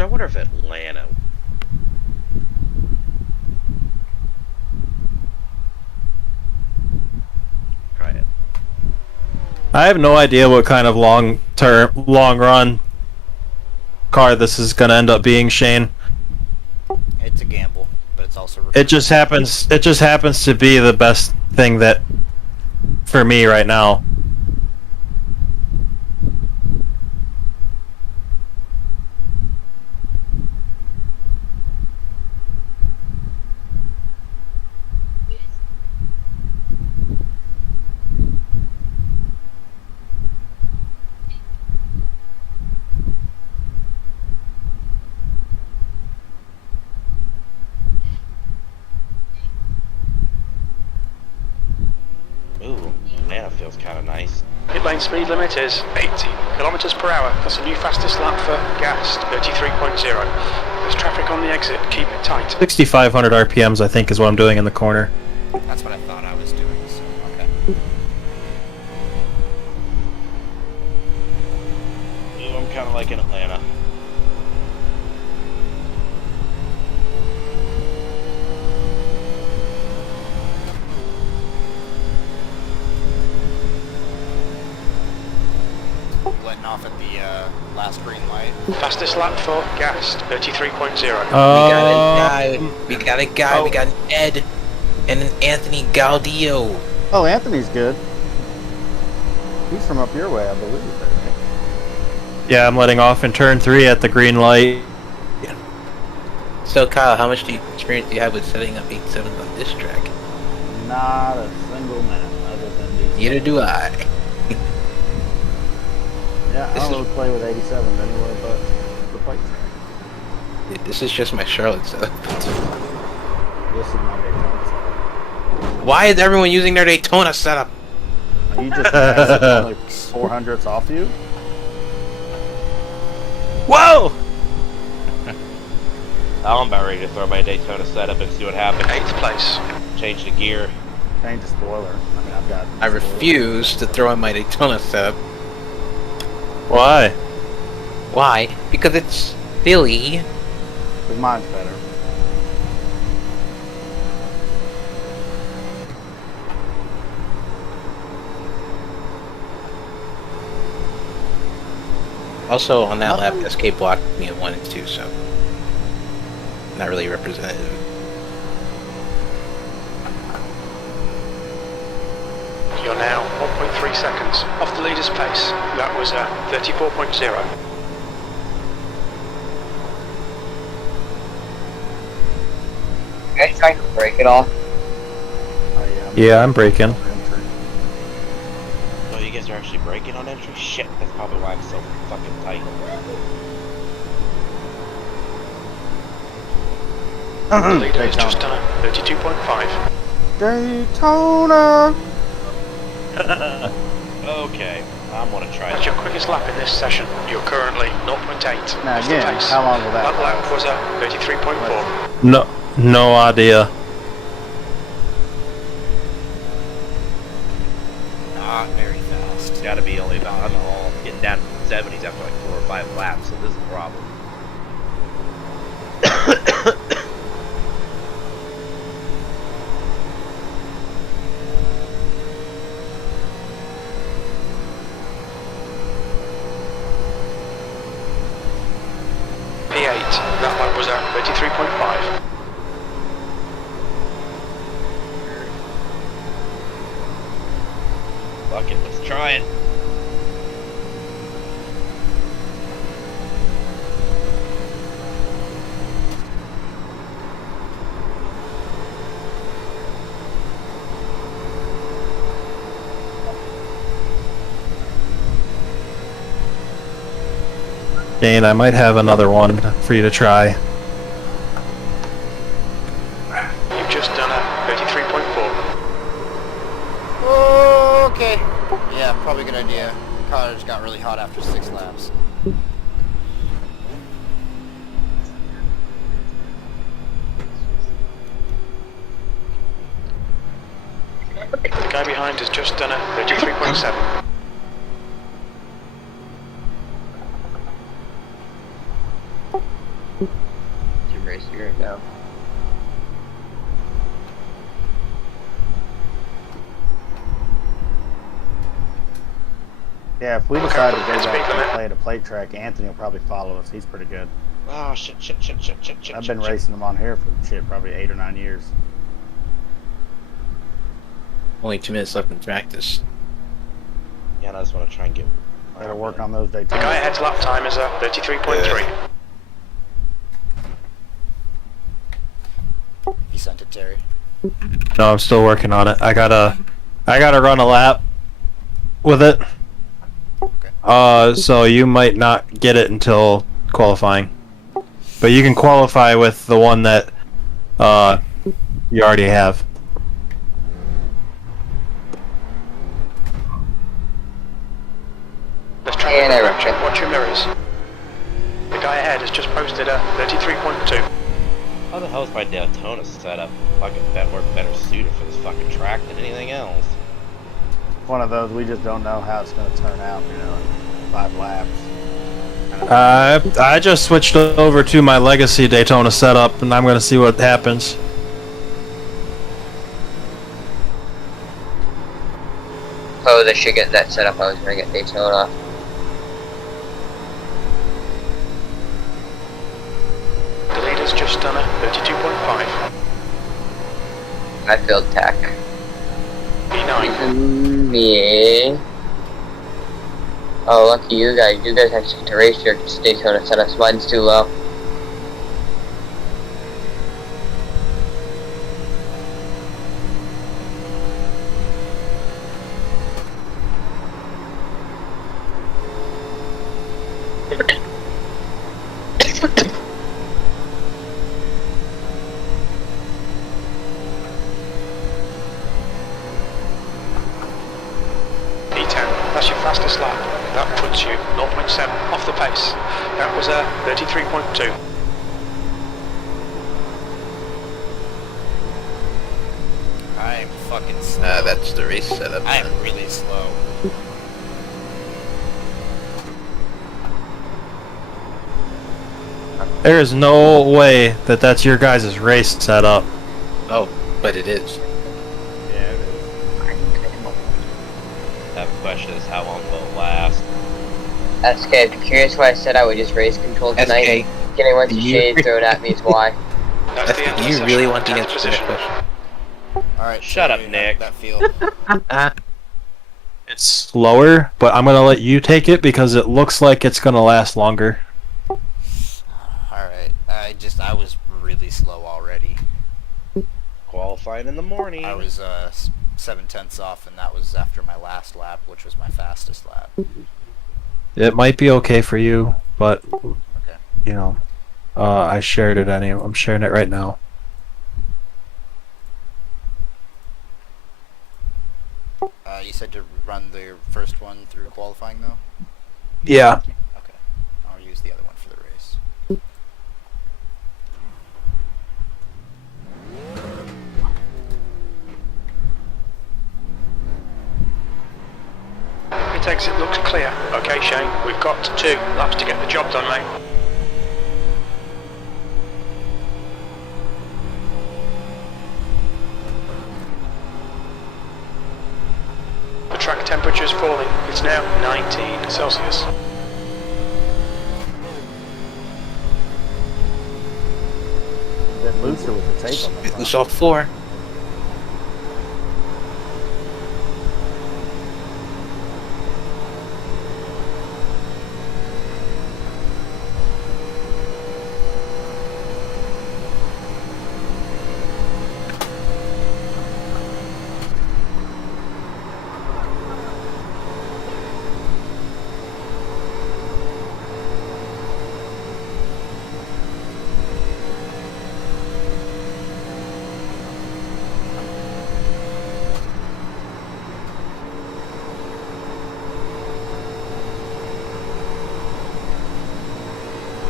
Actually, I wonder if Atlanta. Try it. I have no idea what kind of long run car this is gonna end up being, Shane. It's a gamble, but it's also. It just happens to be the best thing that for me right now. Ooh, Atlanta feels kind of nice. Pit lane speed limit is 80 kilometers per hour. That's a new fastest lap for gas, 33.0. There's traffic on the exit, keep it tight. 6,500 RPMs, I think, is what I'm doing in the corner. That's what I thought I was doing, so, okay. Ooh, I'm kind of like in Atlanta. Letting off at the last green light. Fastest lap for gas, 33.0. We got a guy. We got an Ed and an Anthony Gaudio. Oh, Anthony's good. He's from up your way, I believe. Right? Yeah, I'm letting off in turn 3 at the green light. So, Kyle, how much experience do you have with setting up 8.7s on this track? Not a single minute other than these. Neither do I. Yeah, I don't really play with 87s anywhere but the plate track. This is just my Charlotte setup. This is my Daytona setup. Why is everyone using their Daytona setup? Are you just only 400s off you? Whoa! I'm about ready to throw my Daytona setup and see what happens. 8th place. Change the gear. Change the spoiler. I mean, I've got. I refuse to throw in my Daytona setup. Why? Why? Because it's silly. Because mine's better. Also, on that lap, SK blocked me at 1 and 2, so not really representative. You're now 1.3 seconds off the leader's pace. That was 34.0. Guys trying to break it off? Yeah, I'm breaking. Oh, you guys are actually braking on entry? Shit, that's probably why I'm so fucking tight. The leader is just done 32.5. Daytona! Okay, I'm gonna try That's that. your quickest lap in this session. You're currently 0.8. Now off the again, pace. how long will that That lap last? was 33.4. No idea. Not very fast. It's gotta be only about, I don't know, getting down to the 70s after like 4 or 5 laps, so this is a problem. P8. That lap was 33.5. Fuck it, let's try it. Dane, I might have another one for you to try. You've just done 33.4. Okay. Yeah, probably a good idea. The car just got really hot after 6 laps. The guy behind has just done 33.7. To race here now. Yeah, if we decide to go Speed back and limit. play at a plate track, Anthony will probably follow us. He's pretty good. Oh shit! I've been racing him on here for shit, probably 8 or 9 years. Only 2 minutes left in practice. Yeah, and I just want to try and get. Better work on those The guy Daytonas. ahead's lap time is 33.3. You sent it, Terry. No, I'm still working on it. I gotta run a lap with it. So you might not get it until qualifying, but you can qualify with the one that you already have. Let's try And and eruption. watch your mirrors. The guy ahead has just posted a 33.2. How the hell is my Daytona setup fucking better suited for this fucking track than anything else? One of those, we just don't know how it's going to turn out, you know, in 5 laps. I just switched over to my legacy Daytona setup, and I'm gonna see what happens. Oh, they should get that set up. I was gonna get Daytona. The leader's just done a 32.5. I failed tack. P9. Me. Oh, lucky you guys. You guys actually get to race your Daytona setups. Mine's too low. P10. That's your fastest lap. That puts you 0.7 off the pace. That was a 33.2. I'm fucking slow. That's the race setup. I am really slow. There is no way that that's your guys' race setup. Oh, but it is. Yeah, it is. I have a question: is how long will it last? SK, if you're curious why I said I would just race control tonight, SK, getting one to you- shade thrown at me is why. That's the end of do the you session. really want the 10th answer to that position. question? Alright, Shut up, Terry, Nick. That field. It's slower, but I'm gonna let you take it because it looks like it's gonna last longer. Alright, I was really slow already. Qualifying in the morning. I was 7/10 off, and that was after my last lap, which was my fastest lap. It might be okay for you, but Okay. you know, I shared it anyway. I'm sharing it right now. You said to run the first one through qualifying, though? Yeah. Okay. I'll use the other one for the race. Pit exit looks clear. Okay, Shane, we've got 2 laps to get the job done, mate. The track temperature is falling. It's now 19 Celsius. A bit looser with the tape on the It front. was off 4.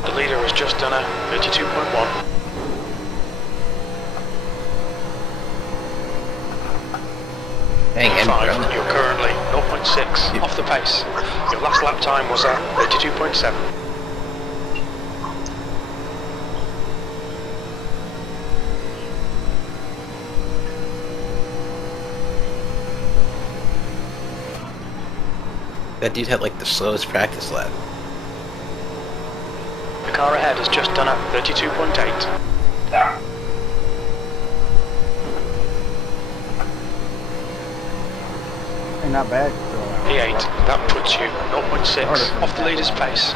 The leader has just done a 32.1. Dang, and Five, running. you're currently 0.6 off the pace. Your last lap time was 32.7. That dude had like the slowest practice lap. The car ahead has just done a 32.8. Hey, not bad. P8, that puts you 0.6 off the leader's pace.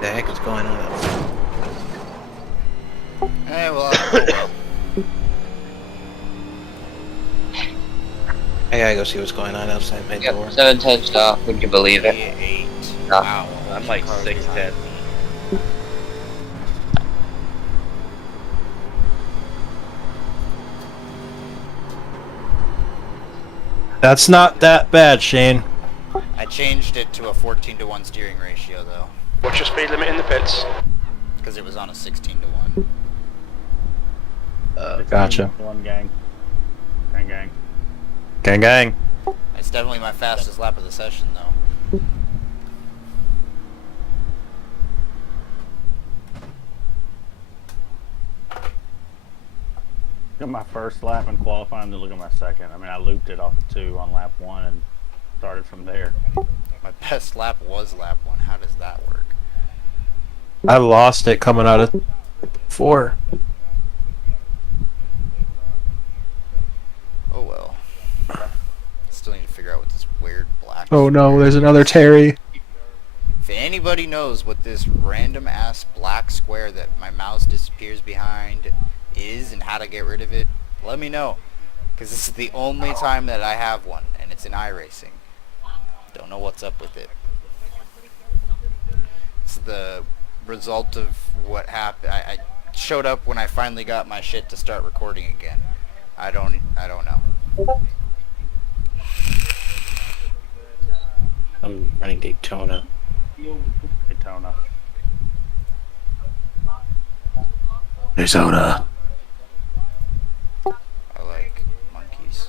The heck is going on? Eh, well, oh well. I gotta go see what's going on outside my door. Yep, 710 off, would you believe it? P8. No. Wow. I'm like Cars 6'10". That's not that bad, Shane. I changed it to a 14-to-1 steering ratio though, What's your speed limit in the pits? because it was on a 16-to-1. Gotcha. One gang. Gang. Gang, gang. It's definitely my fastest lap of the session though. Look at my first lap in qualifying, then look at my second. I mean, I looped it off of 2 on lap 1 and started from there. My best lap was lap 1. How does that work? I lost it coming out of 4. Oh well. Still need to figure out what this weird black. Oh no, there's another Terry. If anybody knows what this random ass black square that my mouse disappears behind is and how to get rid of it, let me know. Because this is the only time that I have one, and it's in iRacing. Don't know what's up with it. It's the result of what happened. I showed up when I finally got my shit to start recording again. I don't know. I'm running Daytona. Daytona. Arizona. I like monkeys.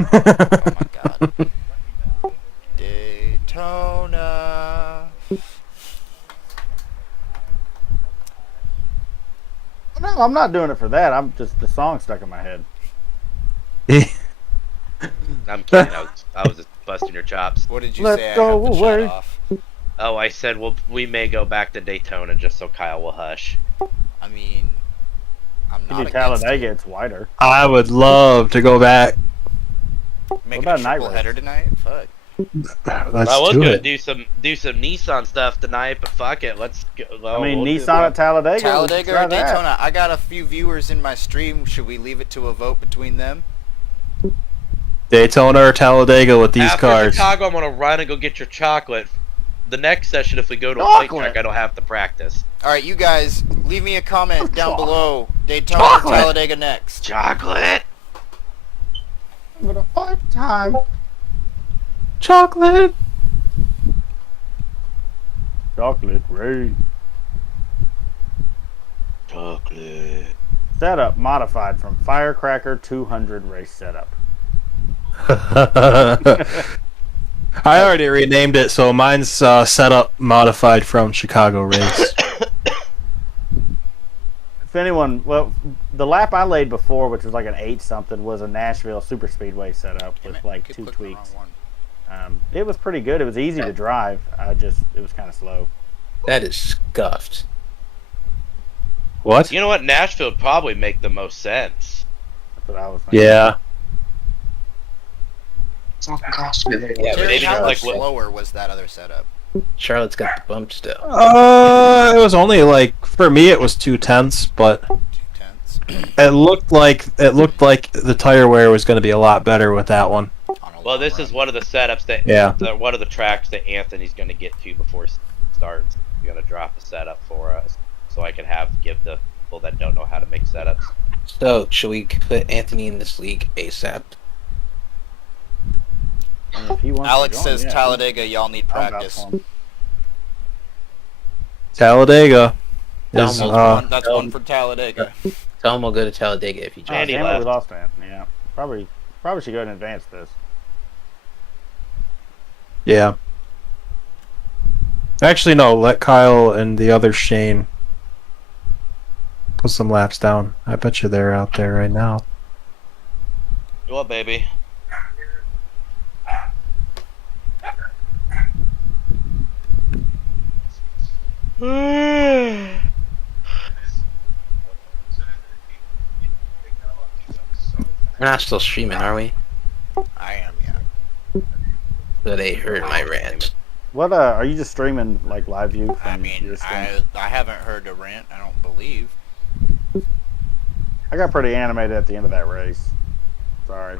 Oh my god. Daytona. No, I'm not doing it for that. I'm just, the song stuck in my head. I'm kidding. I was just busting your chops. What did you Let's say? go I have the away. shut off. Oh, I said, well, we may go back to Daytona just so Kyle will hush. I mean, I'm If not you do against Talladega, it. it's wider. I would love to go back. Making about a night triple race? header tonight? Fuck. Let's I was do gonna it. do some Nissan stuff tonight, but fuck it, let's go. I mean, we'll do Nissan it. at Talladega. we should Talladega try or that. Daytona? I got a few viewers in my stream. Should we leave it to a vote between them? Daytona or Talladega with these After cars. Chicago, I'm gonna run and go get your chocolate. The next session, if we go to a plate Chocolate? track, I don't have to practice. All right, you guys, leave me a comment down below. Daytona Chocolate. or Talladega next? Chocolate. I'm gonna fight time. Chocolate. Chocolate rain. Chocolate. Setup modified from Firecracker 200 race setup. I already renamed it, so mine's set up modified from Chicago race. If anyone, well, the lap I laid before, which was like an 8 something, was a Nashville Super Speedway setup Damn with it, like keep 2 clicking the tweaks. wrong one. It was pretty good. It was easy to drive. It was kind of slow. That is scuffed. What? You know what? Nashville would probably make the most sense. That's what I was thinking. Yeah. Yeah, but Terry, maybe how not much like what. slower was that other setup? Charlotte's got the bump still. It was only like, for me it was 2/10, but 2/10. it looked like the tire wear was going to be a lot better with that one. On a Well, long this run. is one of the setups that. Yeah. One of the tracks that Anthony's going to get to before it starts. He's going to drop a setup for us, so I can give the people that don't know how to make setups. So, should we put Anthony in this league ASAP? If he wants Alex to join, says yeah, Talladega, y'all need I'm about practice. for him. Talladega is, That's one for Talladega. Tell him we'll go to Talladega if he Oh, joins. And he damn it, we left. lost Anthony. Yeah, probably should go and advance this. yeah. Actually, no. Let Kyle and the other Shane put some laps down. I bet you they're out there right now. What, baby? We're not still streaming, are we? I am, yeah. So they heard my rant. What are you just streaming like live view? I From mean, your stream? I haven't heard a rant, I don't believe. I got pretty animated at the end of that race. Sorry.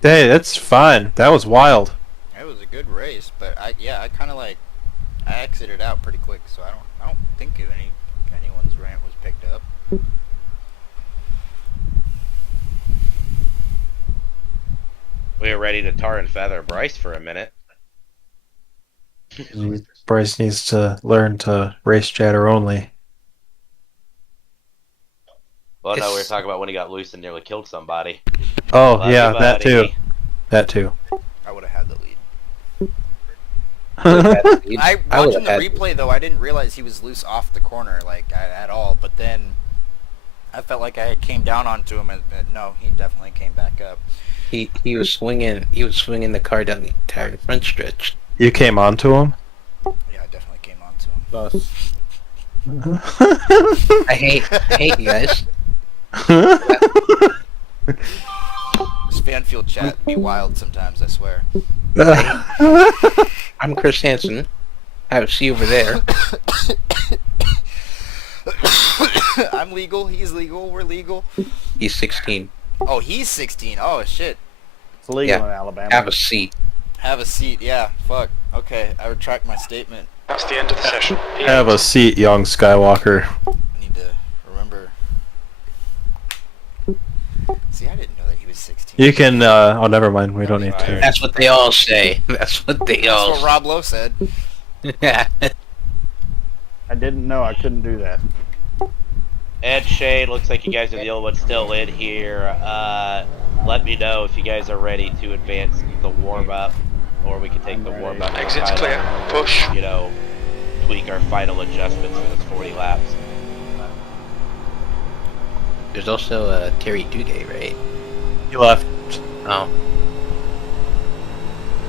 Hey, that's fine. That was wild. It was a good race, but I kind of like, I exited out pretty quick, so I don't think anyone's rant was picked up. We were ready to tar and feather Bryce for a minute. Bryce needs to learn to race chatter only. Well, no, we were It's- talking about when he got loose and nearly killed somebody. Oh, Love yeah, you, that too. buddy. That too. I would have had the lead. I Watching would've the had- replay though, I didn't realize he was loose off the corner at all. But then I felt like I came down onto him, and no, he definitely came back up. He was swinging. He was swinging the car down the entire front stretch. You came onto him? Yeah, I definitely came onto him. Thus, I hate you guys. This Fanfield chat be wild sometimes, I swear. I'm Chris Hansen. I see you over there. I'm legal. He's legal. We're legal. He's 16. Oh, he's 16. Oh shit. it's legal Yeah. in Alabama. Have a seat. Have a seat. Yeah. Fuck. Okay. I retract my statement. That's the end of the session. Have a seat, young Skywalker. I need to remember. See, I didn't know that he was 16. You can, oh, never mind. We don't need to. That's what they all say. That's what they That's all what Rob Lowe said. say. I didn't know I couldn't do that. Ed, Shay, looks like you guys are the only ones still in here. Let me know if you guys are ready to advance the warm-up, or we can take I'm the ready. warm-up and Exit's try to, clear. Push. you know, tweak our final adjustments for this 40 laps. There's also Terry Duguay, right? He left. Oh.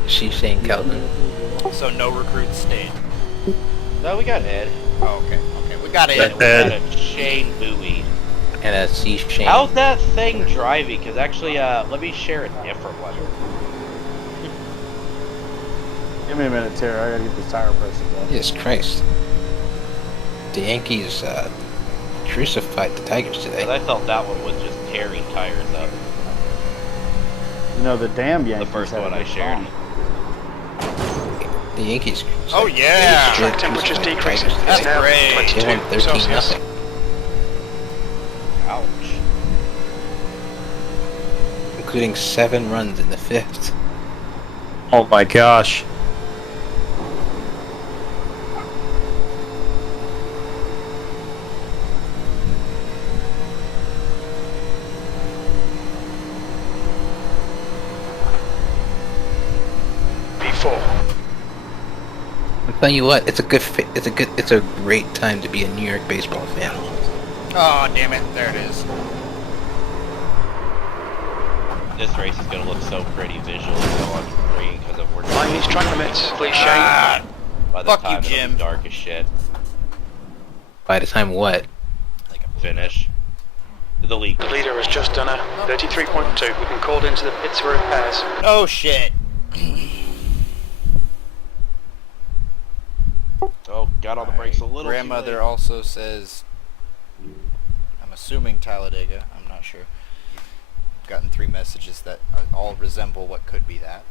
She's saying Calvin. So no recruits stayed. No, we got Ed. Oh, okay. Okay. We got it. And we got a Shane Bowie. And C. Shane. How's that thing driving? Because actually, let me share a different one. Give me a minute, Terry. I gotta get this tire pressure done. Jesus Christ. The Yankees crucified the Tigers 'Cause today. I felt that one was just tearing tires up. You know, the damn Yankees first had a one I good shared. song. The Yankees. Oh, yeah! Track temperature's decreasing. That's It's now great. They 22 won 13 Celsius. nothing. Ouch. Including 7 runs in the 5th. Oh my gosh. P4. I'm telling you what, it's a great time to be a New York baseball fan. Oh, damn it. There it is. This race is going to look so pretty visually though on screen because of we're Line these track limits, please, Shane. Ah, by the fuck you, time it'll be Jim. dark as shit. By the time what? Finish. The league. The leader has just done a 33.2. We've been called into the pits for repairs. oh, shit. Oh, got on the brakes a little too Grandmother late. also says, I'm assuming Talladega. I'm not sure. I've gotten 3 messages that all resemble what could be that.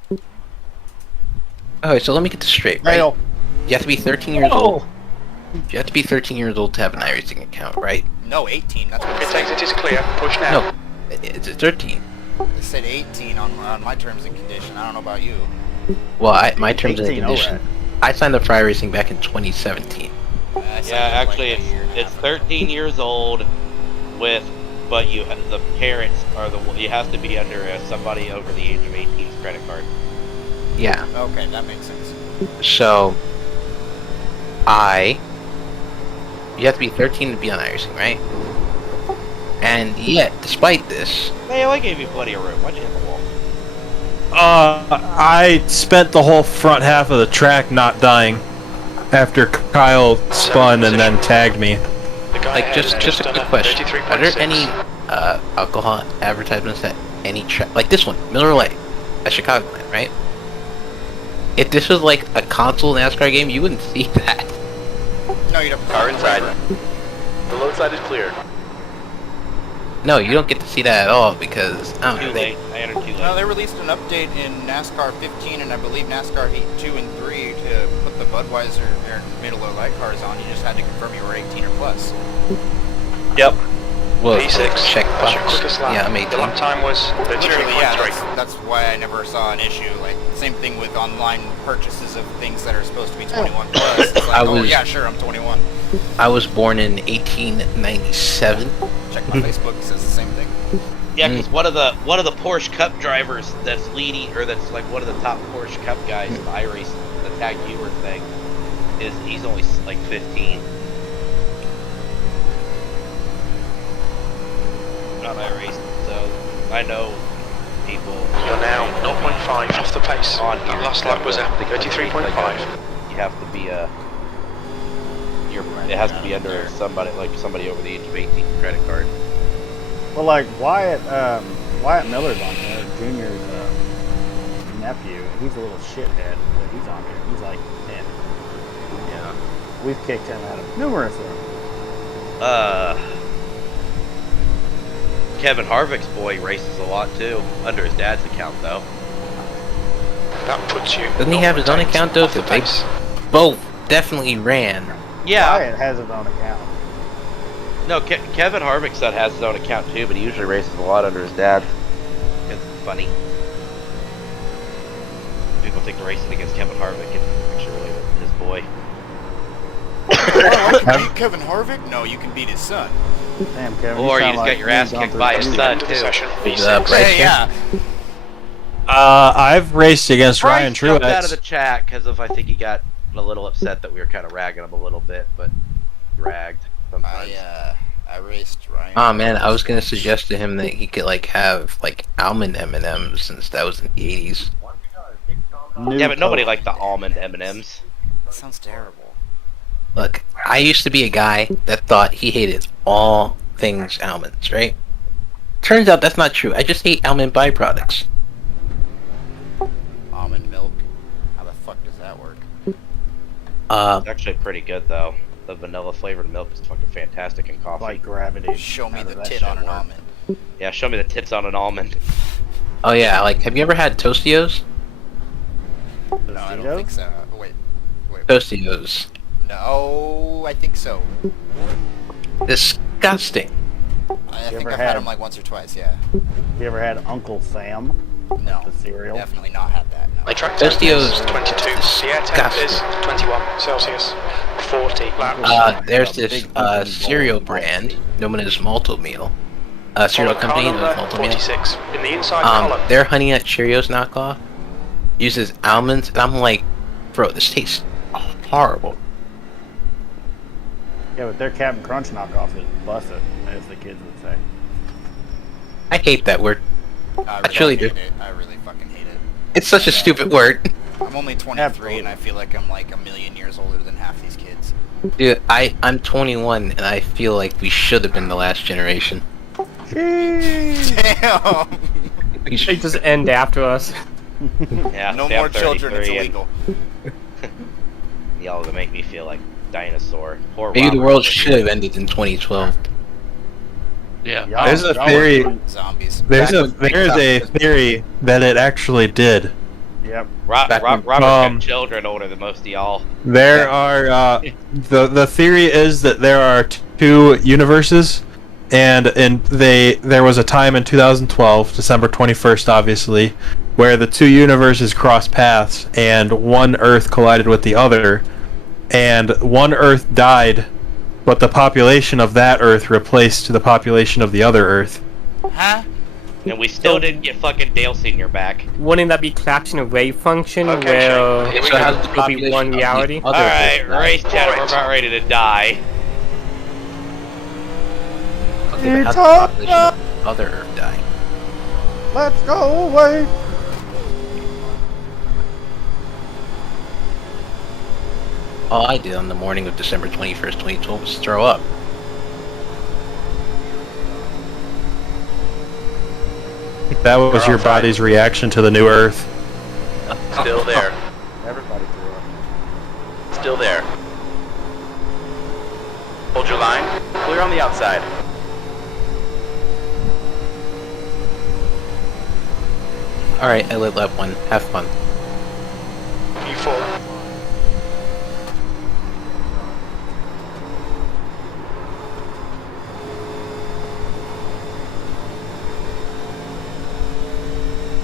Alright, so let me get this straight, right? Rail. You have to be 13 years old. You have to be 13 years old to have an iRacing account, right? No, 18. That's what it Pit said. exit is clear. Push now. No, it's 13. It said 18 on my terms and condition. I don't know about you. Well, my terms and 18, conditions. I signed up for iRacing back in 2017. I signed Yeah, up actually, like a year and a it's half ago. 13 years old with, but the parents are you have to be under somebody over the age of 18's credit card. Yeah. Okay, that makes sense. So, You have to be 13 to be on iRacing, right? And yet, despite this, Hey, I gave you plenty of room. Why'd you hit the wall? I spent the whole front half of the track not dying after Kyle spun and then tagged me. The guy like, ahead just has a done quick question: are there 33.6. any alcohol advertisements at any track? Like this one, Miller Lite, at Chicagoland, right? If this was like a console NASCAR game, you wouldn't see that. No, you'd have to Car park inside. forever. The load side is cleared. No, you don't get to see that at all because I don't Too know. late. I entered too late. No, they released an update in NASCAR 15 and I believe NASCAR Heat 2 and 3 to put the Budweiser or middle of light cars on. You just had to confirm you were 18 or plus. Yep. Well, P6. check That's your box. quickest lap. Yeah, I'm 18. The lap time was Literally, yeah, 33.3. that's why I never saw an issue. Like, same thing with online purchases of things that are supposed to be 21 plus. It's like, oh yeah, sure, I'm 21. I was born in 1897. Check my Facebook, it says the same thing. Yeah, because one of the Porsche Cup drivers that's leading, or that's like one of the top Porsche Cup guys in the iRace, the Tag Heuer thing, he's only like 15. Not iRace, so I know people. You're now 0.5 off the pace. On That here. last lap was at Like, 33.5. You have to be it has to be under somebody over the age of 18 credit card. Well, like Wyatt Miller's on here, Junior's nephew. He's a little shithead, but he's on here. He's like 10. Yeah, we've kicked him out of numerous rooms. Kevin Harvick's boy races a lot too, under his dad's account though. That puts you. Doesn't he have his own 0.8 account though? off the Because they pace. both definitely ran. Yeah, Wyatt has his own account. no, Kevin Harvick said has his own account too, but he usually races a lot under his dad. It's funny. People think the racing against Kevin Harvick is actually really his boy. You can beat Kevin Harvick? No, you can beat his son. Damn, Kevin. Or you sound just like got your ass you've gone kicked by his through son End of the too. session. Big P6. up, right? Hey, yeah. I've raced against Ryan Bryce jumped out of Truex. the chat because I think he got a little upset that we were kind of ragging him a little bit, but ragged sometimes. I raced Ryan. Oh man, I was gonna suggest to him that he could like have like almond M&Ms since that was in the 80s. New Yeah, but nobody Coke. liked the almond M&Ms. That sounds terrible. Look, I used to be a guy that thought he hated all things almonds, right? Turns out that's not true. I just hate almond byproducts. Almond milk. How the fuck does that work? It's actually pretty good though. The vanilla flavored milk is fucking fantastic in coffee. Like gravity. Show me How the does that tit shit on an work? almond. Yeah, show me the tits on an almond. Oh yeah, like have you ever had Tostios? No, I don't think so. Wait. Tostios. No, I think so. Disgusting. I think ever I've had had- them like once or twice, yeah. You ever had Uncle Sam? No, The cereal? definitely not had that, no. My track temp is Tostios 22. The air temp is disgusting. 21 Celsius. 40 laps. There's this cereal brand known as Malto Meal. Cereal Follow car company known as number Malto Meal. 46. In the inside column. Their Honey Nut Cheerios knockoff uses almonds, and I'm like, bro, this tastes horrible. Yeah, but their Captain Crunch knockoff is busted, as the kids would say. I hate that word. I truly hate do. it. I really fucking hate it. It's such a stupid word. I'm only 23 and I feel like I'm like a million years older than half these kids. Dude, I'm 21, and I feel like we should have been the last generation. Damn! We They should, just end after us. Yeah, No see, I'm more children, it's 33 and illegal. Y'all gonna make me feel like dinosaur. Poor maybe the Robert world over should here. have ended in 2012. Yeah. Y'all- There's a y'all theory. were- Zombies. There's Back a theory that it actually did. Yep. Back when- Robert's Um, got children older than most of y'all. There are the theory is that there are two universes, and there was a time in 2012, December 21st, obviously, where the two universes crossed paths, and one Earth collided with the other, and one Earth died, but the population of that Earth replaced the population of the other Earth. Huh? And we still didn't get fucking Dale Senior back. Wouldn't that be traction of wave function Okay, where Shane, here we So go. how's the it would be population one of the reality? other Alright, places? race chat, we're about ready to die. Okay, but how's the population of the other Earth dying? Let's go away. All I did on the morning of December 21st, 2012 was throw up. That was your body's reaction to the new Earth. Still there. Everybody threw up. Still there. Hold your line. Clear on the outside. Alright, I lit lap 1. Have fun. E4.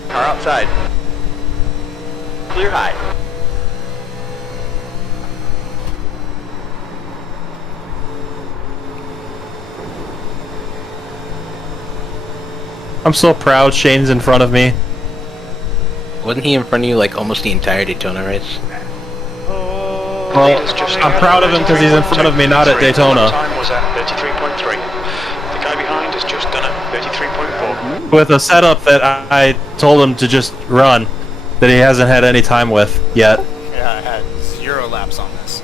Car outside. Clear high. I'm so proud Shane's in front of me. Wasn't he in front of you like almost the entire Daytona race? Well, I'm proud of him because he's in front of me, not at Daytona. Time was at 33.3. The guy behind has just done it, 33.4. With a setup that I told him to just run, that he hasn't had any time with yet. Yeah, I had 0 laps on this.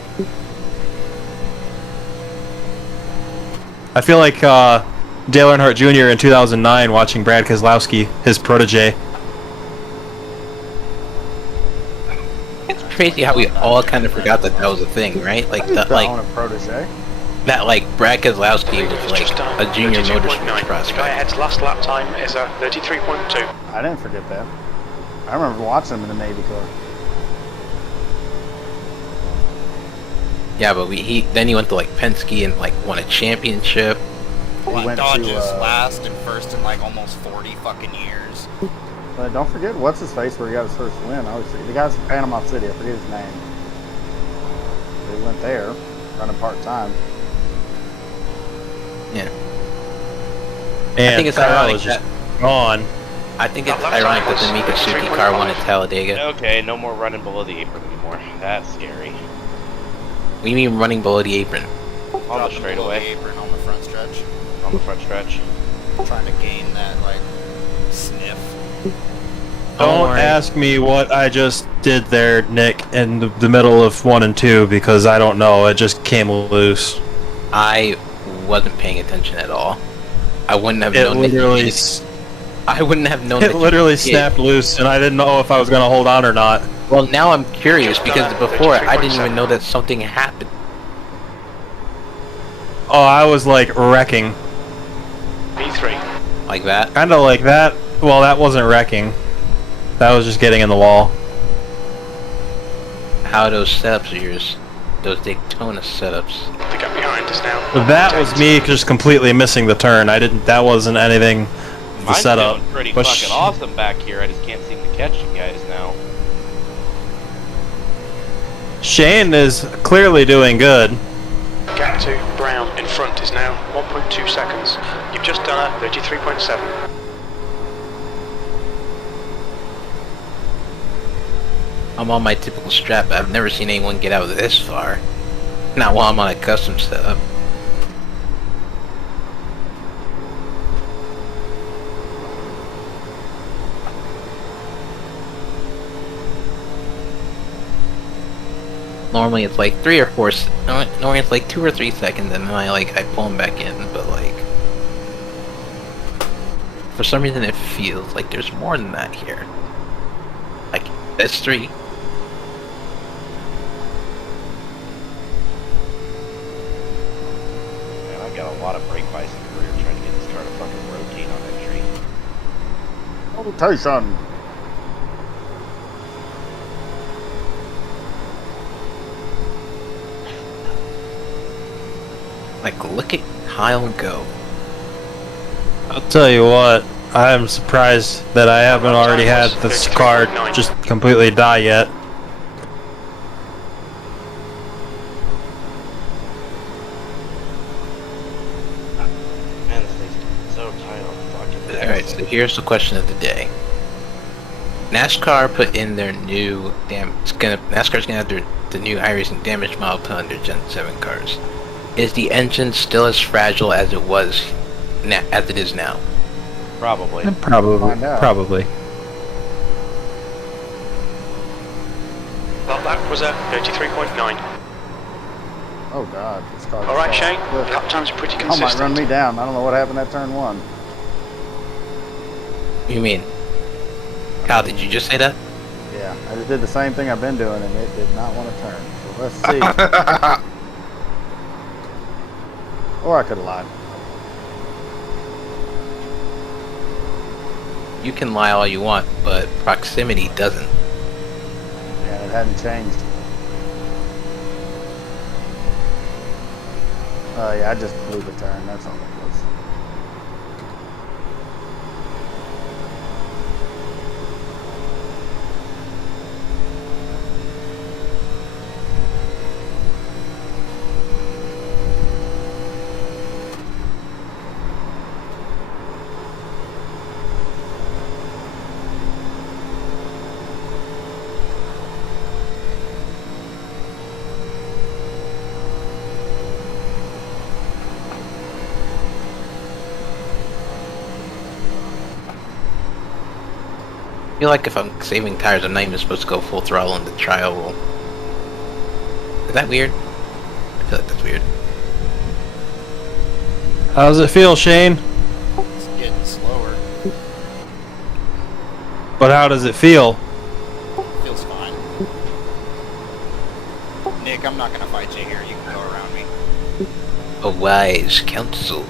I feel like Dale Earnhardt Jr. in 2009 watching Brad Keselowski, his protege. It's crazy how we all kind of forgot that that was a thing, right? Like that, Don't own like a protege. that, like Brad Keselowski was like Just done a junior 32.9. motorsports The guy prospect. ahead's last lap time is at 33.2. I didn't forget that. I remember watching him in the Navy car. Yeah, but then he went to like Penske and like won a championship. He went Dodge's to, last and first in like almost 40 fucking years. But don't forget, what's his face where he got his first win? I always forget. The guy's from Panama City. I forget his name. But he went there, running part time. Yeah, And I think it's Kyle ironic is just that gone. I think it's ironic that the Mika Suzuki car won at Talladega. Okay, no more running below the apron anymore. That's scary. What do you mean running below the apron? On the Dropping below the straightaway, apron on the front stretch. on the front stretch. Trying to gain that like sniff. Don't worry. ask me what I just did there, Nick, in the middle of 1 and 2, because I don't know. It just came loose. I wasn't paying attention at all. I wouldn't have It known. literally, I wouldn't have known. it that you literally did. snapped loose, and I didn't know if I was gonna hold on or not. Well, now I'm curious because before I didn't even know that something happened. Oh, I was like wrecking, E3. Like that. kind of like that. Well, that wasn't wrecking. That was just getting in the wall. How those setups are yours? Those Daytona setups. The gap behind is now. That was me just completely missing the turn. I didn't. That wasn't anything. The Mine's setup. doing pretty But fucking awesome back here. I just can't seem to catch you guys now. Shane is clearly doing good. Gap to Brown in front is now 1.2 seconds. You've just done a 33.7. I'm on my typical strap. I've never seen anyone get out this far. Not while I'm on a custom setup. Normally it's like 3 or 4. Normally it's like 2 or 3 seconds, and then I pull them back in. But like, for some reason it feels like there's more than that here. Like that's 3. Man, I've got a lot of brake bicycle career trying to get this car to fucking rotate on entry. Rotation. Like, look at Kyle go. I'll tell you what. I am surprised that I haven't already had this car just completely die yet. Man, this thing's so tight on fucking. Alright, Alright, so here's the question of the day. NASCAR put in their new NASCAR's gonna have the new iRacing damage model put on their Gen 7 cars. Is the engine still as fragile as it was as it is now? Probably. Probably. Well, that was a 33.9. Oh God, this car. All right, Shane. Lap times are pretty Oh, might consistent. run me down. I don't know what happened at turn 1. You mean? Kyle, did you just say that? Yeah, I just did the same thing I've been doing, and it did not want to turn. So let's see. Or I could have lied. You can lie all you want, but proximity doesn't. Yeah, it hadn't changed. Oh yeah, I just blew the turn. That's all it was. I feel like if I'm saving tires, I'm not even supposed to go full throttle in the trial. Is that weird? I feel like that's weird. How does it feel, Shane? It's getting slower. But how does it feel? Feels fine. Nick, I'm not gonna fight you here. You can go around me. A wise counsel.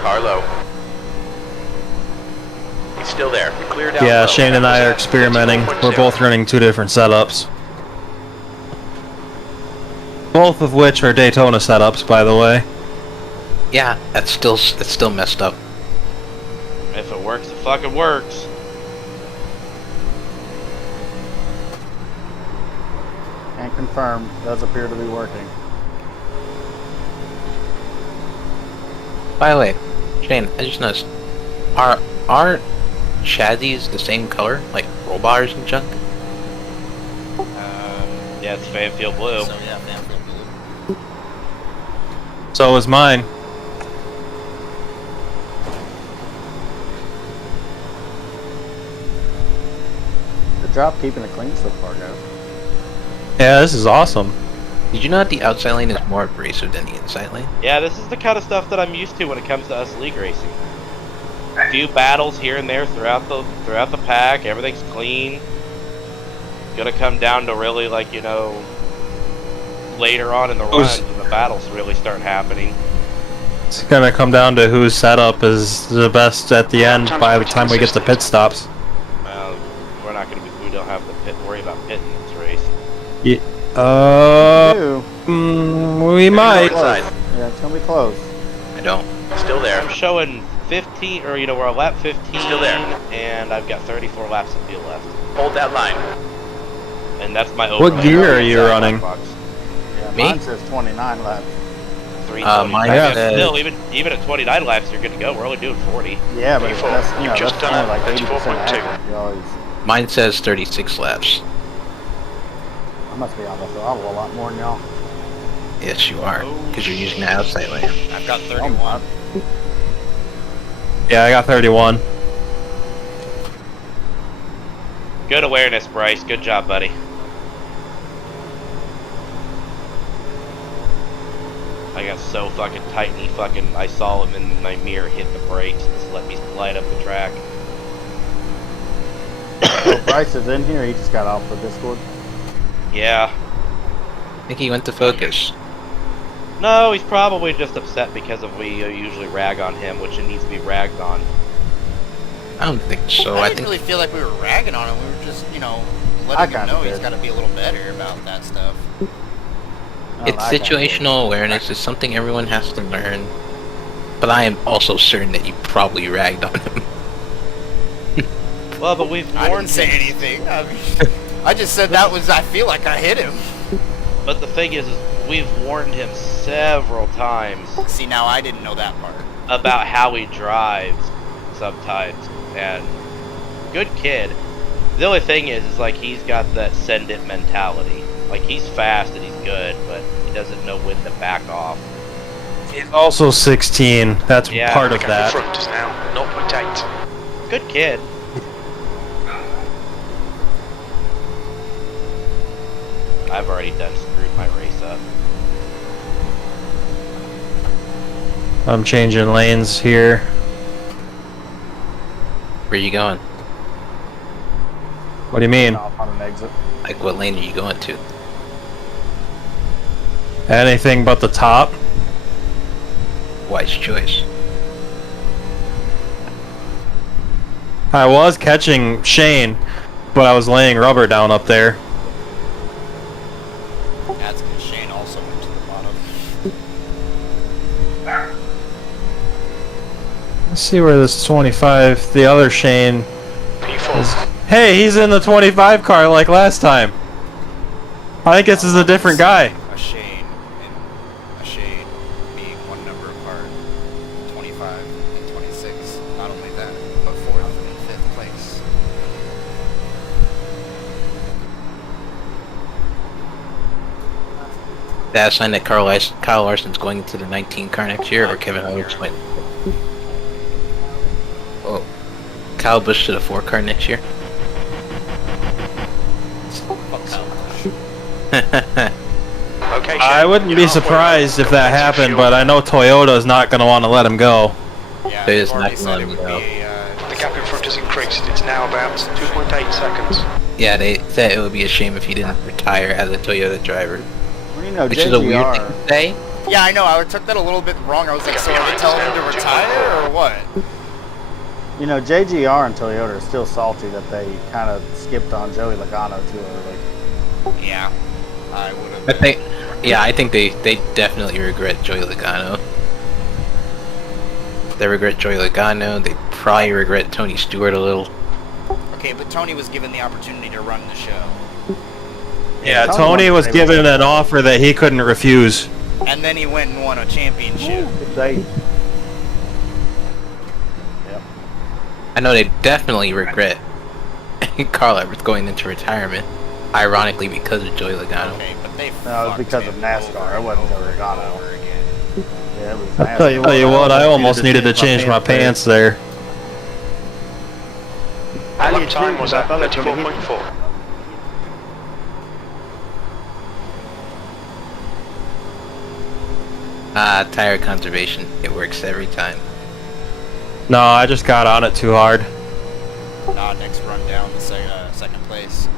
Carlo. He's still there. Cleared out. Yeah, low. Shane and I are experimenting. We're both running 2 different setups. Both of which are Daytona setups, by the way. Yeah, it's still messed up. If it works, it fucking works. Can't confirm. Does appear to be working. By the way, Shane, I just noticed, are chassis the same color, like roll bars and junk? Yeah, it's Fanfield Blue. So yeah, Fanfield Blue. So is mine. The drop keeping it clean so far, guys. Yeah, this is awesome. Did you know that the outside lane is more abrasive than the inside lane? Yeah, this is the kind of stuff that I'm used to when it comes to us league racing. A few battles here and there throughout the pack. Everything's clean. Gonna come down to really, like, you know, later on in the run when the battles really start happening. It's gonna come down to whose setup is the best at the end by the time we get to pit stops. Well, we're not gonna be. We don't have to worry about pitting this race. Yeah. We might. Inside. Yeah, it's gonna be close. I don't. Still there. I'm showing 15, or we're on lap 15, Still there. and I've got 34 laps of fuel left. Hold that line. And that's my What overall gear are you inside running? box. Yeah, Me? mine says 29 laps. 320. Mine Yeah, says- still, even at 29 laps, you're good to go. We're only doing 40. Yeah, but Beautiful. that's, You've just that's done only it. like 80% 34.2. accurate. You always, Mine says 36 laps. I must be on the throttle a lot more than y'all. Yes, you are, because you're using the outside lane. I've got Oh, 31. Yeah, I got 31. Good awareness, Bryce. Good job, buddy. I got so fucking tight and I saw him in my mirror hit the brakes and just let me slide up the track. So Bryce is in here. He just got off the Discord. Yeah. I think he went to focus. No, he's probably just upset because of we usually rag on him, which it needs to be ragged on. I don't think so. I I didn't think really feel like we were ragging on him. We were just, you know, I letting him kinda know he's did. got to be a little better about that stuff. it's I kinda situational awareness. It's something everyone has to learn. But I am also certain that you probably ragged on him. Well, but we've I warned didn't say him. anything. I mean, I just said that was. I feel like I hit him. But the thing is we've warned him several times See, now I didn't know that part. about how he drives. sometimes, and good kid. The only thing is like he's got that send it mentality. Like he's fast and he's good, but he doesn't know when to back off. He's also 16. That's Yeah, part The of gap that. in front is now 0.8. Good kid. I've already done screwed my race up. I'm changing lanes here. Where you going? What do you mean? Off on an exit. Like, what lane are you going to? Anything but the top? Wise choice. I was catching Shane, but I was laying rubber down up there. That's because Shane also went to the bottom. Let's see where this 25, the other Shane P4. is. Hey, he's in the 25 car like last time. I think this is a different guy. A Shane and a Shane being one number apart. 25 and 26. Not only that, but 4th and 5th place. That sign that Kyle Larson's going into the 19 car next year, or Kevin Harvick's went. Oh, Kyle Busch to the 4 car next year. Okay, I Shane, wouldn't you're be halfway surprised there. if that That's for happened, sure. but I know Toyota's not going to want to let him go. Yeah, They they've just already knocked said it him would out. be The gap in front has increased. It's now about 2.8 seconds. Yeah, they said it would be a shame if he didn't retire as a Toyota driver, Well, you know, which is a weird thing JGR. to say. Yeah, I know. I took that a little bit wrong. I was like, so are they telling him to retire or what? You know, JGR and Toyota are still salty that they kind of skipped on Joey Logano too early. Yeah, I would have. I think they definitely regret Joey Logano. They regret Joey Logano. They probably regret Tony Stewart a little. Okay, but Tony was given the opportunity to run the show. Yeah, Tony Tony was wants to stay with given them. an offer that he couldn't refuse. And then he went and won a championship. They, I know they definitely regret Carl Edwards going into retirement, ironically because of Joey Logano. Okay, but they No, it was fucked because of him NASCAR. over It wasn't and over and Logano. over again. yeah, it was Tell you what, I almost needed to change my pants there. How do you Lap time choose was if I at thought it was gonna hit 34.4. Tire conservation. It works every time. No, I just got on it too hard. Next run down the second place.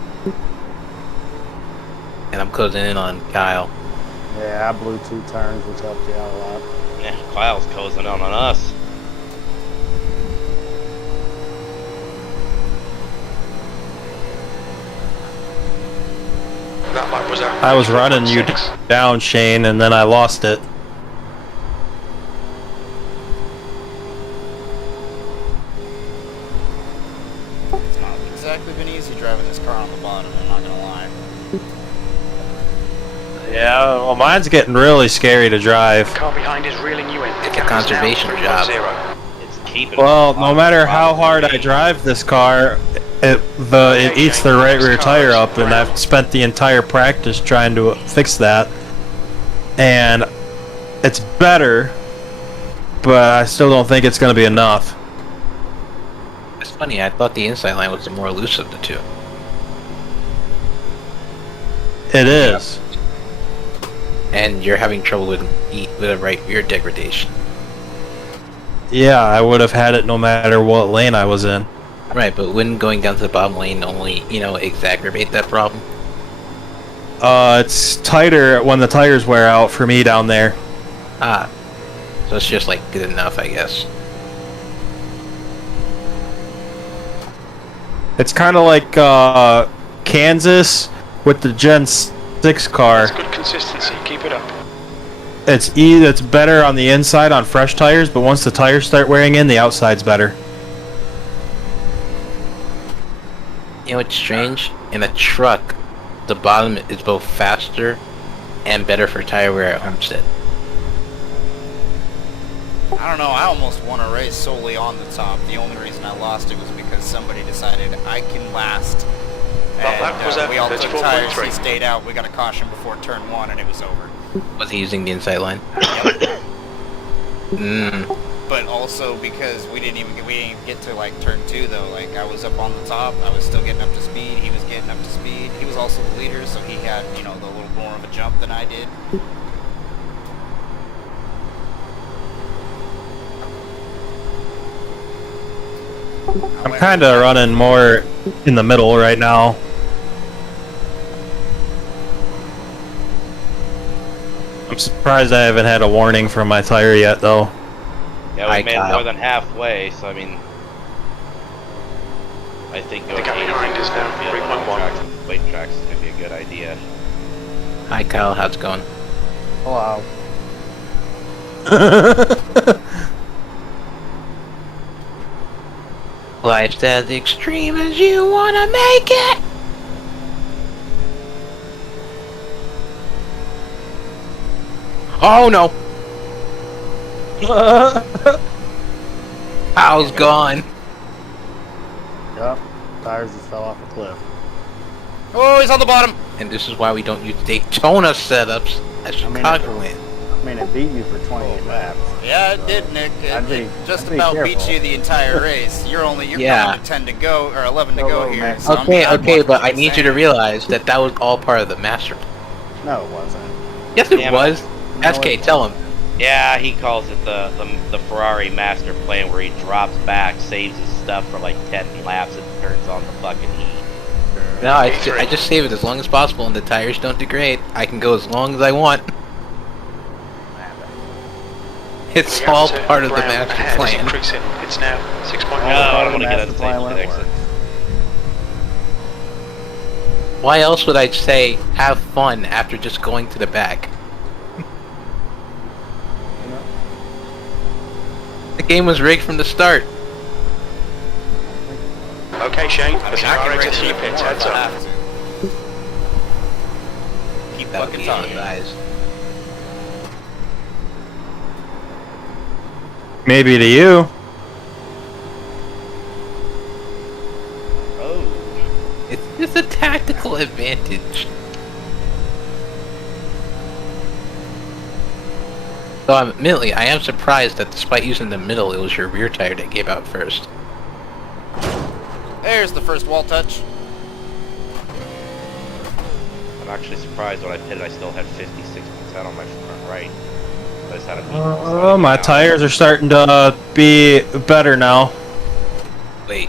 And I'm closing in on Kyle. Yeah, I blew 2 turns, which helped you out a lot. Yeah, Kyle's closing on us. That lap was at I was running you 34.6. down, Shane, and then I lost it. It's not exactly been easy driving this car on the bottom, I'm not gonna lie. Yeah, well, mine's getting really scary to drive. Car behind is reeling you in. It's a Gap is now conservation job. 3.0. It's keeping. Well, no matter how hard I drive this car, it eats the right rear tire up, and I've spent the entire practice trying to fix that. And it's better, but I still don't think it's going to be enough. It's funny, I thought the inside line was the more elusive of the two. It is. And you're having trouble with a right rear degradation. Yeah, I would have had it no matter what lane I was in. Right, but wouldn't going down to the bottom lane only, exacerbate that problem? It's tighter when the tires wear out for me down there. Ah. So it's just like good enough, I guess. It's kind of like Kansas with the Gen 6 car. That's good consistency. Keep it up. It's better on the inside on fresh tires, but once the tires start wearing in, the outside's better. You know what's strange? In a truck, the bottom is both faster and better for tire wear at Homestead. I don't know, I almost won a race solely on the top. The only reason I lost it was because somebody decided I can last. That was And we all took 34.3. tires, he stayed out, we got a caution before turn 1 and it was over. Was he using the inside line? But also because we didn't get to like turn 2 though. Like I was up on the top, I was still getting up to speed, he was getting up to speed. He was also the leader, so he had, you know, the little more of a jump than I did. I'm kind of running more in the middle right now. I'm surprised I haven't had a warning from my tire yet, though. Yeah, we made it more than halfway, so I mean, I think going The gap 80 behind is now on 3.1. Weight tracks is gonna be a good idea. Hi Kyle, how's it going? Hello. Life's as extreme as you wanna make it! Oh no! Kyle's gone. Yup. Tires just fell off a cliff. Oh, he's on the bottom! And this is why we don't use Daytona setups at Chicagoland. I mean, it beat you for 28 laps. Yeah, it did, Nick. It just I'd be about careful. beat you the entire race. You're Yeah. coming to 10 to go, or 11 to go here. Max. So Okay, I'm okay, watching but I the need you to same. realize that that was all part of the master plan. No, it wasn't. Yes, it Damn it. was. No, SK, it tell him. Yeah, he calls it the Ferrari master plan, where he drops back, saves his stuff for like 10 laps, and turns on the fucking heat. No, I just save it as long as possible, and the tires don't degrade. I can go as long as I want. It's all part of the master plan. Increasing. It's now 6.1. No, I don't want to get Master plan unsafe when it exit. works. Why else would I say have fun after just going to the back? The game was rigged from the start. Okay, Shane. I This mean, is I can our race exit you to your pits. more Heads if I up. have to. Keep That would fucking be talking. advised. Maybe to you. Oh, It's just a tactical advantage. So admittedly, I am surprised that despite using the middle, it was your rear tire that gave out first. There's the first wall touch. I'm actually surprised when I pitted, I still had 56% on my front right. I just had a Oh, my tires are starting to be better now. Wait,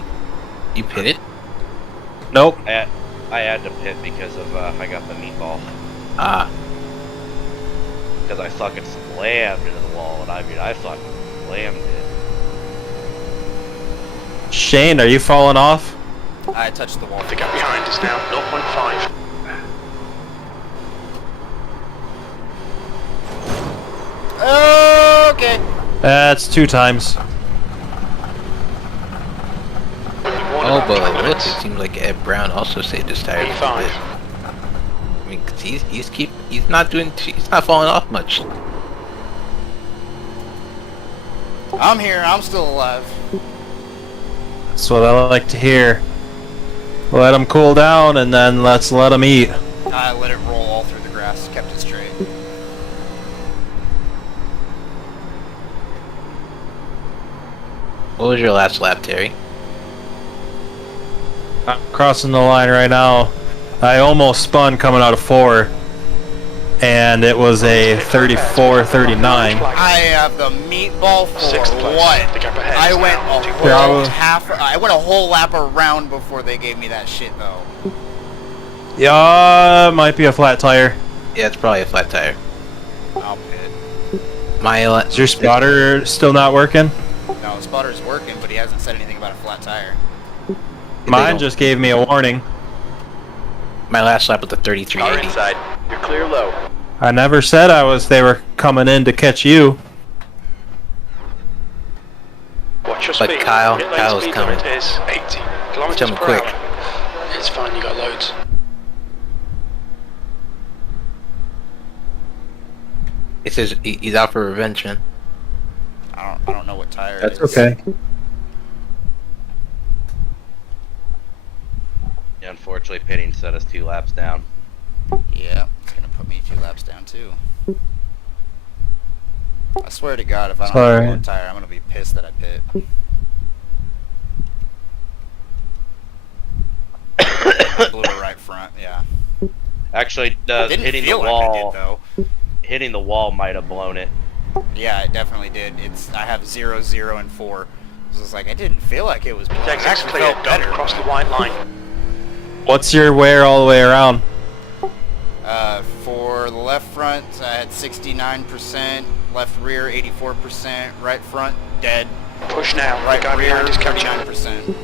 you pitted? Nope. I had to pit because of I got the meatball. Ah, Because I fucking slammed into the wall, and I mean, I fucking slammed it. Shane, are you falling off? I touched the wall. The gap behind is now 0.5. Okay. That's 2 times. oh, but look, it seems like Ed Brown also saved his tire a little 85. bit. I mean, 'cause he's not falling off much. I'm here. I'm still alive. That's what I like to hear. Let them cool down, and then let's let them eat. I let it roll all through the grass. Kept it straight. What was your last lap, Terry? I'm crossing the line right now. I almost spun coming out of 4, and it was a 34-39. I have the meatball for 6th place. what? The gap ahead I is went now a 2.1. I went a whole lap around before they gave me that shit though. Yeah, might be a flat tire. Yeah, it's probably a flat tire. I'll pit. Is your spotter still not working? No, spotter's working, but he hasn't said anything about a flat tire. Mine just gave me a warning. My last lap was a Car 3380. inside. You're clear low. I never said they were coming in to catch you. Watch your But speed. Kyle- Pit lane Kyle's speed coming. limit is 80 kilometers Tell me per quick. hour. It's fine, you got loads. It says he's out for revenge, man. I don't. I don't know what tire That's it is. okay. Yeah, unfortunately, pitting set us 2 laps down. Yeah, it's gonna put me 2 laps down too. I swear to God, if I don't have a Sorry. low tire, I'm gonna be pissed that I pit. I blew a right front, yeah. Actually, Didn't hitting the feel wall, like I did though. hitting the wall might have blown it. Yeah, it definitely did. I have 0, 0, and 4. So it's like I didn't feel like it was. It Exit's actually clear. felt Don't better. cross the white line. What's your wear all the way around? For the left front, I had 69%. Left rear, 84%. Right front, dead. Push now. Right the guy rear, behind is catching. 39%.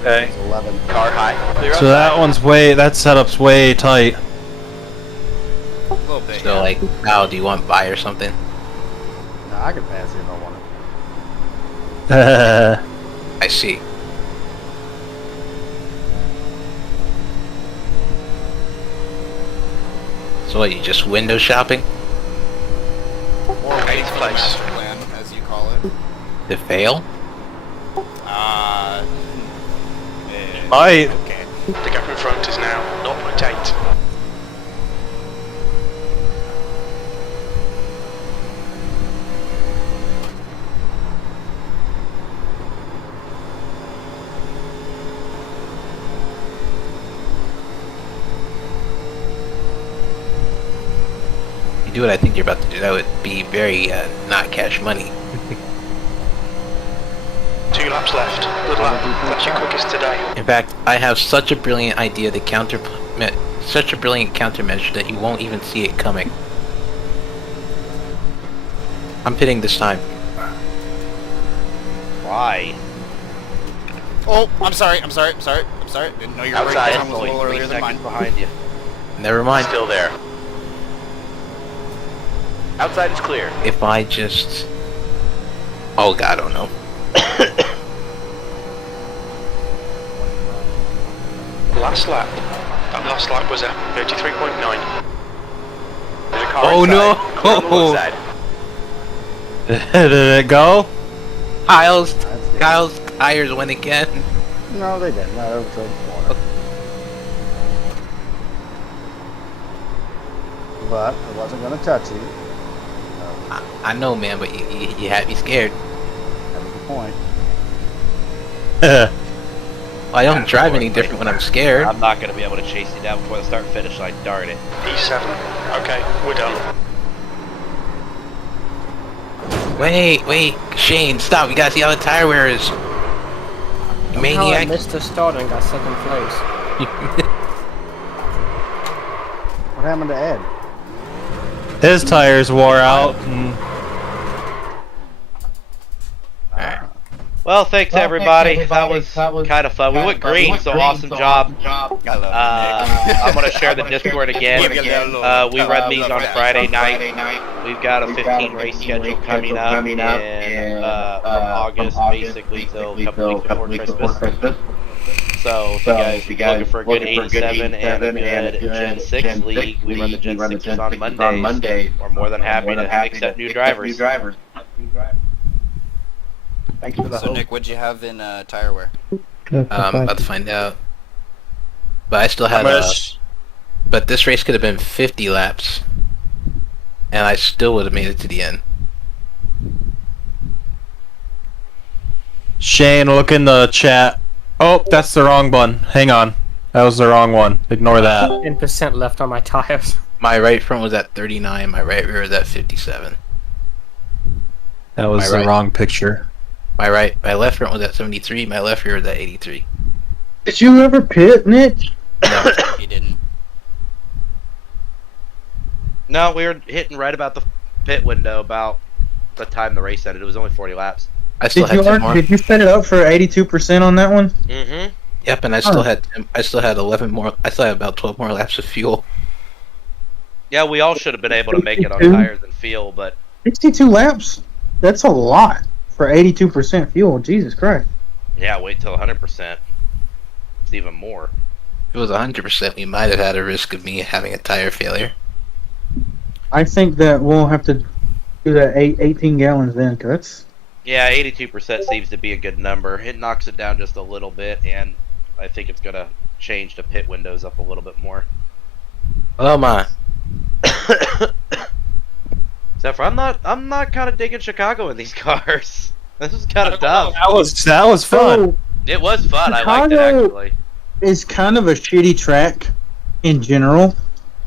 Okay. It's 11. Car high. Clear So that outside. one's that setup's way tight. A little bit. So yeah. like, Kyle, do you want buy or something? No, I can pass it if I want it. I see. So what, you just window shopping? Or waiting for the place. master plan, as you call it. To fail? Might. Okay. The gap in front is now 0.8. You do what I think you're about to do, that would be very not cash money. 2 laps left. Good lap. That's your quickest today. In fact, I have such a brilliant idea to such a brilliant countermeasure that you won't even see it coming. I'm pitting this time. Why? Oh, I'm sorry. Didn't know your brake Outside. time was a Only little 3 earlier than seconds mine. behind you. Never mind. Still there. Outside is clear. If I just... Oh god, oh no. Last lap. That last lap was at 33.9. There's a car Oh, inside. no. Clear on the low side. Did it go? Kyle's That's good. Kyle's tires went again. No, they didn't. No, they were toward the corner. But I wasn't going to touch you. I know, man, but you had me scared. That was the point. I don't drive any different when I'm scared. I'm not going to be able to chase you down before the start finish line, darn it. E7. Okay, we're done. Wait, Shane, stop! You gotta see how the tire wear is. You How I maniac! missed the start and got second place. What happened to Ed? His tires wore out. And Well, thanks everybody. That was kind of fun. We went green, so awesome job. I'm going to share the Discord again. We run these on Friday night. We've got a 15 race schedule coming up in, from August, basically, till a couple weeks before Christmas. So if you guys looking for a good 87 and a good Gen 6 league, we run the Gen 6s on Mondays. We're more than happy to accept new drivers. Thank you for the So Nick, what'd you have in tire wear? I'm about to find out. But I still had but this race could have been 50 laps. And I still would have made it to the end. Shane, look in the chat. Oh, that's the wrong button. Hang on. That was the wrong one. Ignore that. 10% left on my tires. My right front was at 39, my right rear was at 57. That was My the right. wrong picture. My left front was at 73, my left rear was at 83. Did you ever pit, Nick? No, You didn't. No, we were hitting right about the pit window about the time the race ended. It was only 40 laps. I still had 10 more. Did you set it up for 82% on that one? Mm-hmm. Yep, and I still had 11 more. I still had about 12 more laps of fuel. Yeah, we all should have been able to make it on tires and fuel, but 62 laps? That's a lot for 82% fuel. Jesus Christ. yeah, wait till 100%. It's even more. If it was 100%, we might have had a risk of me having a tire failure. I think that we'll have to Do that 18 gallons then, 'cause that's Yeah, 82% seems to be a good number. It knocks it down just a little bit, and I think it's gonna change the pit windows up a little bit more. Oh my. Except for I'm not kind of digging Chicago in these cars. This is kind of tough. That was fun. It was fun. I liked it Chicago- actually. it's kind of a shitty track in general.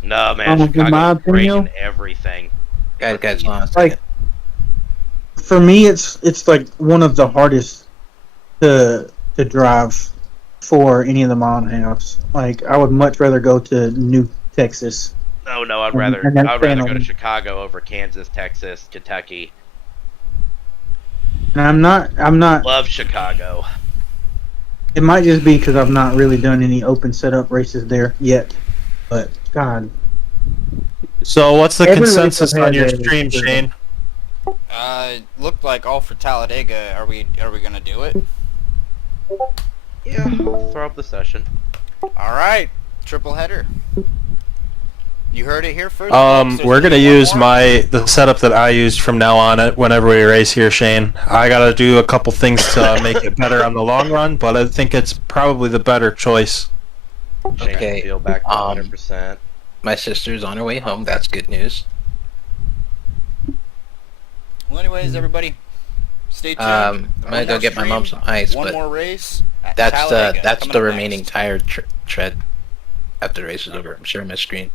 No man, in my Chicago's breaking opinion- everything. Guys, hold on a Like, second. for me, it's like one of the hardest to drive for any of the mile and a halves. Like, I would much rather go to New Texas. No, I'd And rather that's go to Phantom. Chicago over Kansas, Texas, Kentucky. And I'm not. Love Chicago. It might just be because I've not really done any open setup races there yet. But God, So what's the Every race consensus I've on had your there is stream, good. Shane? Looked like all for Talladega. Are we gonna do it? Yeah, I'll throw up the session. All right, triple header. You heard it here first. folks. There's We're gonna only one use more. the setup that I used from now on whenever we race here, Shane. I gotta do a couple things to make it better on the long run, but I think it's probably the better choice. Change Okay, the field back to 100%. My sister's on her way home. That's good news. Well, anyways, everybody, stay tuned. I'm One gonna go more get my stream, mom some ice, One but more race. at that's Talladega, the coming the up remaining next. tire tread after the race is over. I'm sharing my screen.